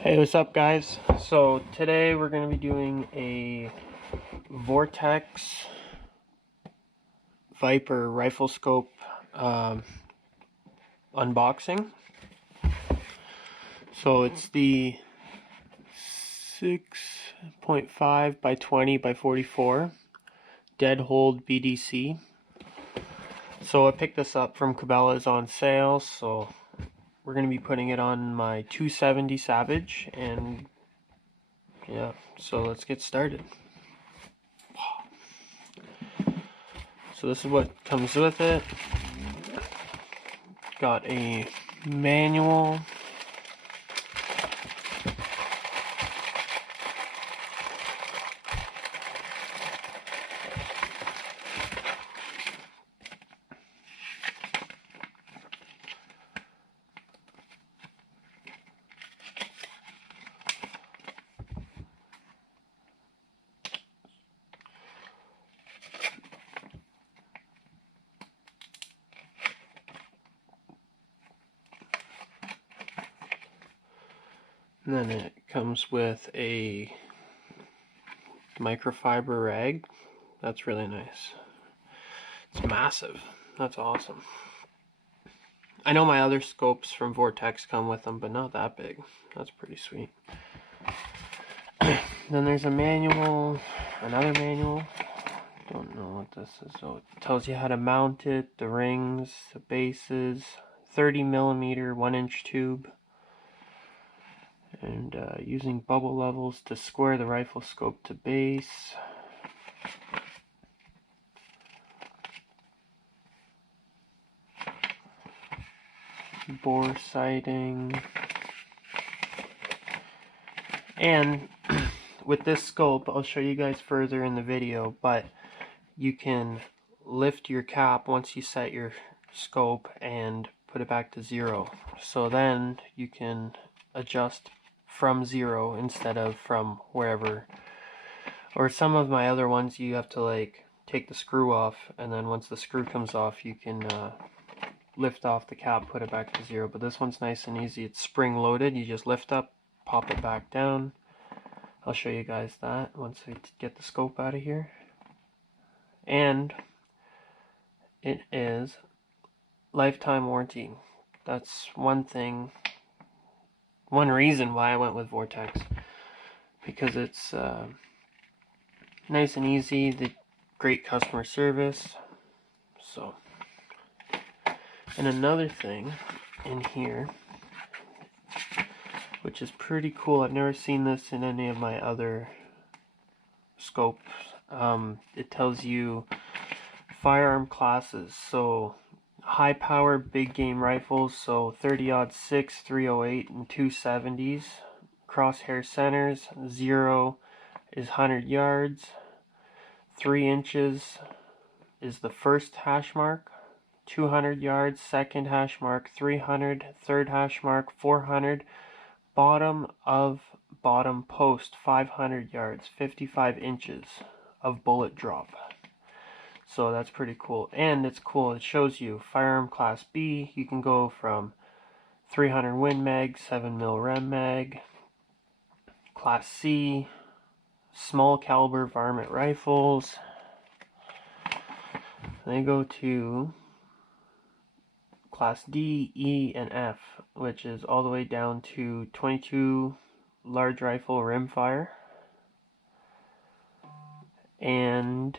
Hey, what's up guys? So today we're going to be doing a Vortex Viper rifle scope unboxing. So it's the 6.5 by 20 by 44 dead hold BDC. So I picked this up from Cabela's on sale, so we're going to be putting it on my 270 Savage, and yeah, so let's get started. So this is what comes with it. Got a manual. And then it comes with a microfiber rag. That's really nice. It's massive. That's awesome. I know my other scopes from Vortex come with them, but not that big. That's pretty sweet. Then there's a manual, another manual. Don't know what this is. So it tells you how to mount it, the rings, the bases, 30mm 1-inch tube. And using bubble levels to square the rifle scope to base. Bore sighting. And with this scope, I'll show you guys further in the video, but you can lift your cap once you set your scope and put it back to 0. So then you can adjust from 0 instead of from wherever. Or some of my other ones you have to like take the screw off, and then once the screw comes off you can lift off the cap, put it back to 0. But this one's nice and easy. It's spring loaded. You just lift up, pop it back down. I'll show you guys that once I get the scope out of here. And it is lifetime warranty. That's one thing, one reason why I went with Vortex, because it's nice and easy, the great customer service. So, and another thing in here, which is pretty cool, I've never seen this in any of my other scopes. It tells you firearm classes. So high power big game rifles, so 30-06, 308, and 270s. Crosshair centers, 0 is 100 yards, 3 inches is the first hash mark, 200 yards, second hash mark, 300, third hash mark, 400, bottom of bottom post, 500 yards, 55 inches of bullet drop. So that's pretty cool. And it's cool, it shows you firearm class B, you can go from 300 Win Mag, 7mm Rem Mag, class C, small caliber varmint rifles. They go to class D, E, and F, which is all the way down to 22 large rifle rimfire, and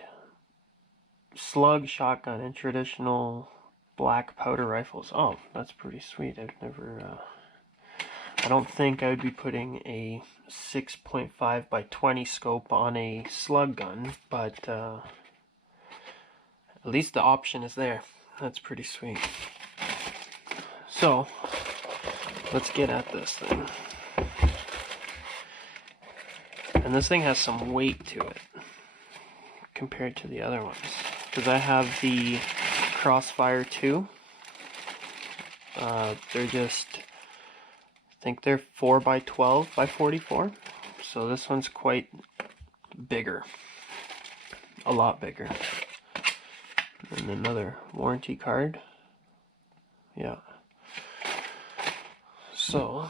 slug, shotgun, and traditional black powder rifles. Oh, that's pretty sweet. I've never, I don't think I would be putting a 6.5 by 20 scope on a slug gun, but at least the option is there. That's pretty sweet. So, let's get at this thing. And this thing has some weight to it compared to the other ones, because I have the Crossfire 2. They're just, I think they're 4 by 12 by 44. So this one's quite bigger, a lot bigger. And another warranty card. Yeah. So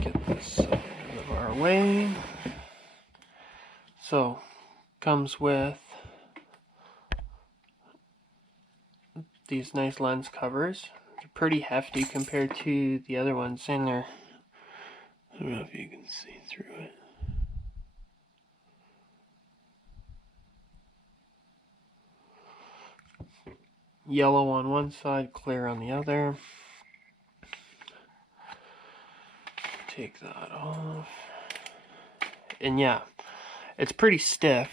get away. So, comes with these nice lens covers. They're pretty hefty compared to the other ones in there. I don't know if you can see through it. Yellow on one side, clear on the other. Take that off. And yeah, it's pretty stiff.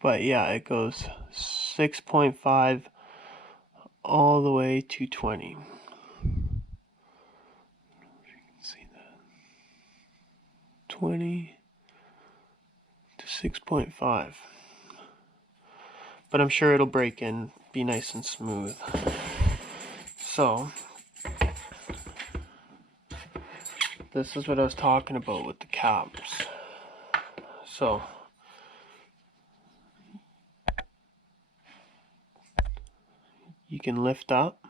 But yeah, it goes 6.5 all the way to 20. If you can see that. 20 to 6.5. But I'm sure it'll break in, be nice and smooth. So, this is what I was talking about with the caps. So, you can lift up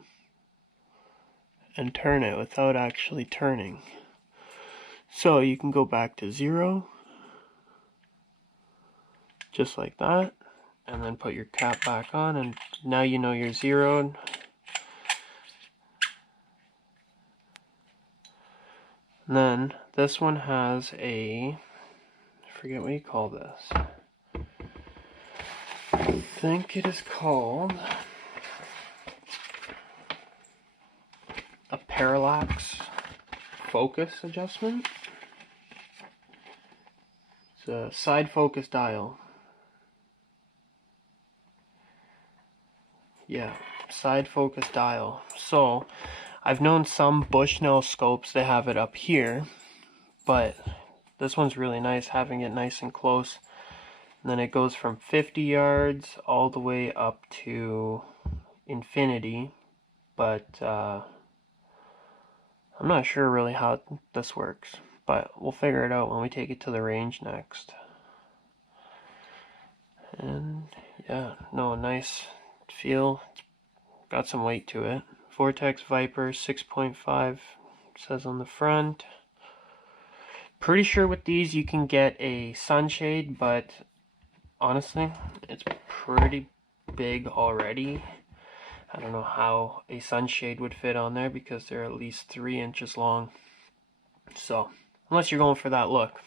and turn it without actually turning. So you can go back to 0, just like that, and then put your cap back on, and now you know you're zeroed. And then this one has I forget what you call this. I think it is called a parallax focus adjustment. It's a side focus dial. Yeah, side focus dial. So, I've known some Bushnell scopes, they have it up here, but this one's really nice, having it nice and close. And then it goes from 50 yards all the way up to infinity, but I'm not sure really how this works, but we'll figure it out when we take it to the range next. And yeah, no, nice feel. It's got some weight to it. Vortex Viper 6.5 says on the front. Pretty sure with these you can get a sunshade, but honestly, it's pretty big already. I don't know how a sunshade would fit on there because they're at least 3 inches long. So, unless you're going for that look,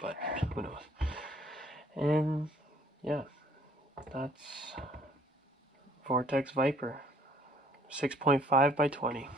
but who knows. And yeah, that's Vortex Viper 6.5 by 20.